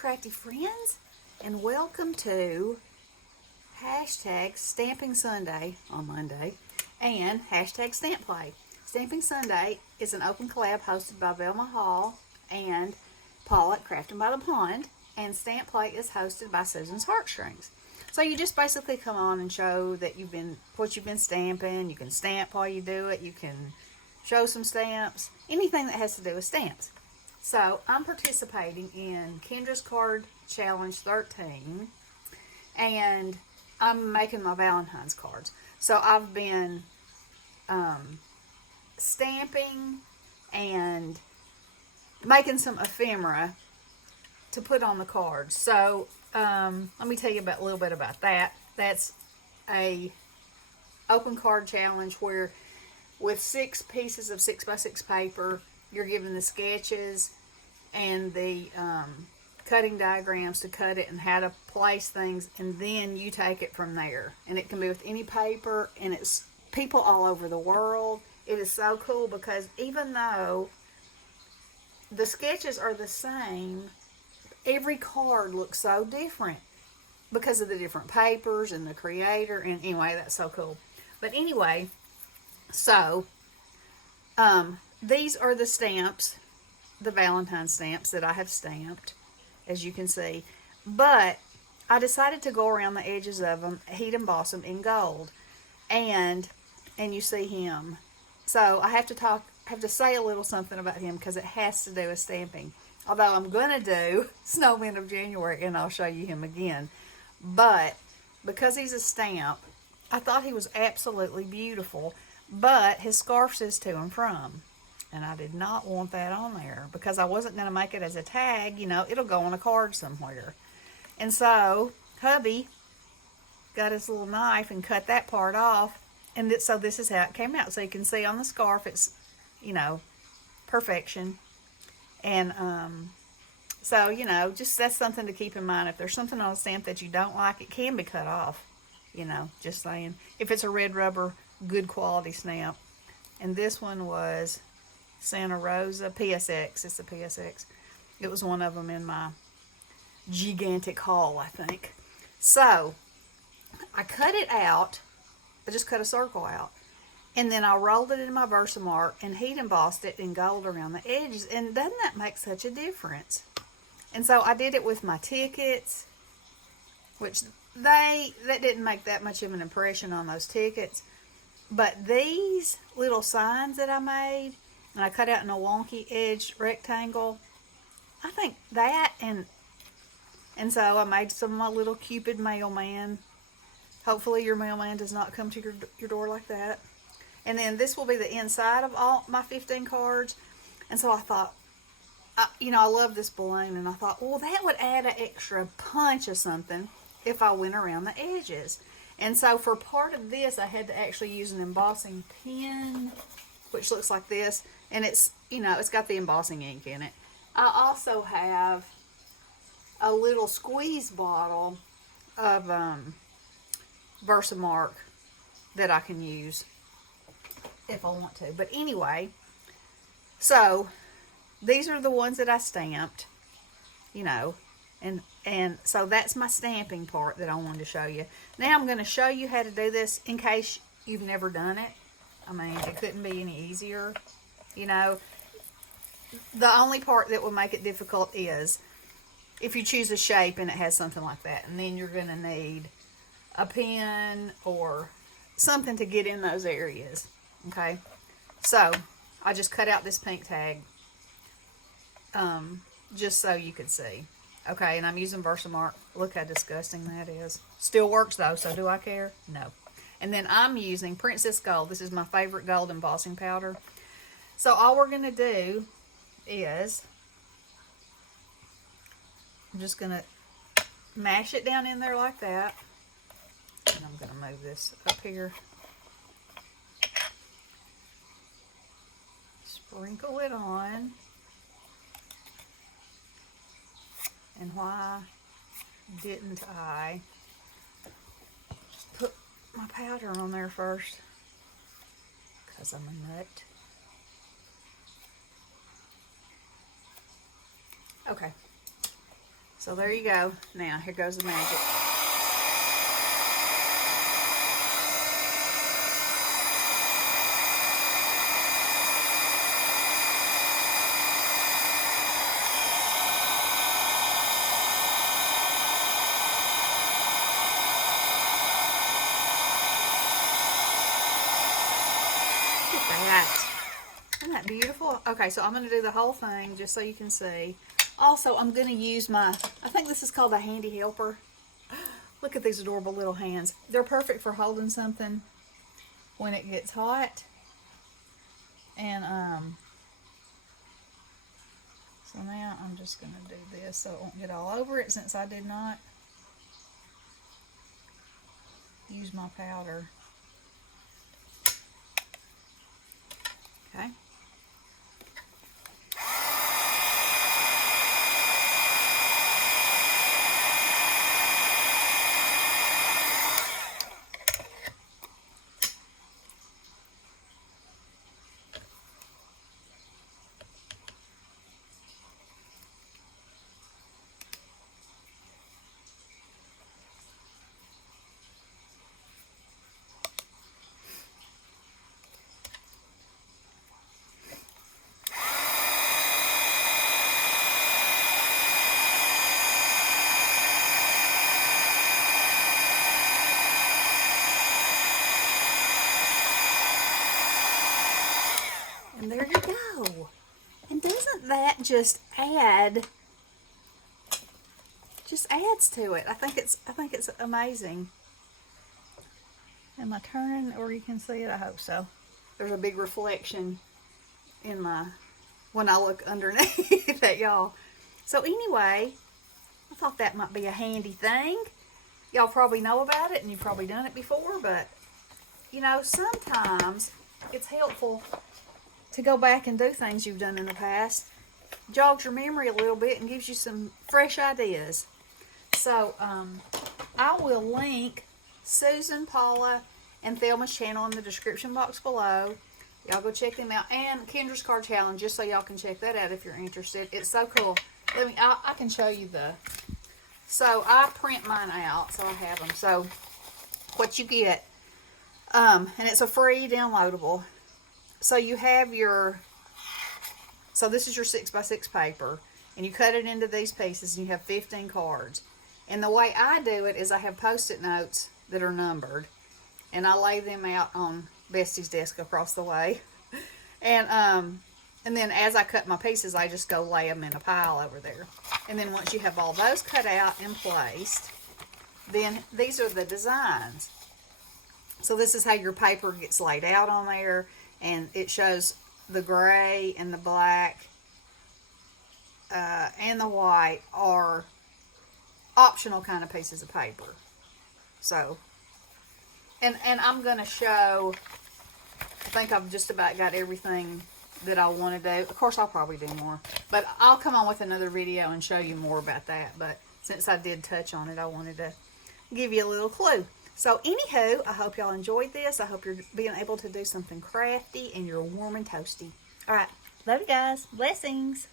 Crafty Friends, and welcome to hashtag Stamping Sunday on Monday and hashtag Stamp Play. Stamping Sunday is an open collab hosted by Velma Hall and Paul at Crafting by the Pond, and Stamp Play is hosted by Susan's Heartstrings. So you just basically come on and show that what you've been stamping. You can stamp while you do it. You can show some stamps, anything that has to do with stamps. So I'm participating in Kendra's Card Challenge 13, and I'm making my Valentines cards. So I've been stamping and making some ephemera to put on the cards. So let me tell you a little bit about that. That's a open card challenge where with 6 pieces of 6x6 paper, you're given the sketches and the cutting diagrams to cut it and how to place things, and then you take it from there. And it can be with any paper, and it's people all over the world. It is so cool because even though the sketches are the same, every card looks so different because of the different papers and the creator. And anyway, that's so cool. But anyway, so these are the stamps, the Valentine stamps that I have stamped, as you can see. But I decided to go around the edges of them, heat emboss them in gold, and you see him. So I have to say a little something about him because it has to do with stamping. Although I'm gonna do Snowman of January, and I'll show you him again. But because he's a stamp, I thought he was absolutely beautiful. But his scarf says to and from, and I did not want that on there because I wasn't going to make it as a tag. You know, it'll go on a card somewhere. And so hubby got his little knife and cut that part off, and so this is how it came out. So you can see on the scarf, it's, you know, perfection. And so, you know, just that's something to keep in mind. If there's something on a stamp that you don't like, it can be cut off. You know, just saying. If it's a red rubber, good quality stamp. And this one was Santa Rosa PSX. It's a PSX. It was one of them in my gigantic haul, I think. So I cut it out. I just cut a circle out, and then I rolled it in my Versamark and heat embossed it in gold around the edges. And doesn't that make such a difference? And so I did it with my tickets, which that didn't make that much of an impression on those tickets. But these little signs that I made, and I cut out in a wonky edge rectangle, I think that, and so I made some of my little Cupid mailman. Hopefully your mailman does not come to your door like that. And then this will be the inside of all my 15 cards. And so I thought, you know, I love this balloon, and I thought, well, that would add an extra punch of something if I went around the edges. And so for part of this, I had to actually use an embossing pen, which looks like this. And it's, you know, it's got the embossing ink in it. I also have a little squeeze bottle of Versamark that I can use if I want to. But anyway, so these are the ones that I stamped, you know. And so that's my stamping part that I wanted to show you. Now I'm going to show you how to do this in case you've never done it. I mean, it couldn't be any easier. You know, the only part that will make it difficult is if you choose a shape and it has something like that. And then you're going to need a pen or something to get in those areas. Okay? So I just cut out this pink tag just so you could see. Okay, and I'm using Versamark. Look how disgusting that is. Still works though, so do I care? No. And then I'm using Princess Gold. This is my favorite gold embossing powder. So all we're going to do is, I'm just going to mash it down in there like that. And I'm going to move this up here. Sprinkle it on. And why didn't I just put my powder on there first? Because I'm a nut. Okay. So there you go. Now, here goes the magic. Look at that. Isn't that beautiful? Okay, so I'm going to do the whole thing just so you can see. Also, I'm going to use I think this is called a handy helper. Look at these adorable little hands. They're perfect for holding something when it gets hot. And, so now I'm just going to do this so it won't get all over it, since I did not use my powder. Okay. And there you go. And doesn't that just adds to it? I think it's amazing. Am I turning where you can see it? I hope so. There's a big reflection in when I look underneath at y'all. So anyway, I thought that might be a handy thing. Y'all probably know about it and you've probably done it before, but you know, sometimes it's helpful to go back and do things you've done in the past. Jogs your memory a little bit and gives you some fresh ideas. So I will link Susan, Paula, and Thelma's channel in the description box below. Y'all go check them out. And Kendra's Card Challenge, just so y'all can check that out if you're interested. It's so cool. I can show you so I print mine out, so I have them. So what you get, and it's a free downloadable. So you have so this is your 6x6 paper, and you cut it into these pieces, and you have 15 cards. And the way I do it is I have Post-it notes that are numbered, and I lay them out on Bestie's desk across the way. And then as I cut my pieces, I just go lay them in a pile over there. And then once you have all those cut out and placed, then these are the designs. So this is how your paper gets laid out on there. And it shows the gray and the black and the white are optional kind of pieces of paper. So, and I'm going to show, I think I've just about got everything that I want to do. Of course, I'll probably do more. But I'll come on with another video and show you more about that. But since I did touch on it, I wanted to give you a little clue. So anywho, I hope y'all enjoyed this. I hope you're being able to do something crafty and you're warm and toasty. All right. Love you guys. Blessings.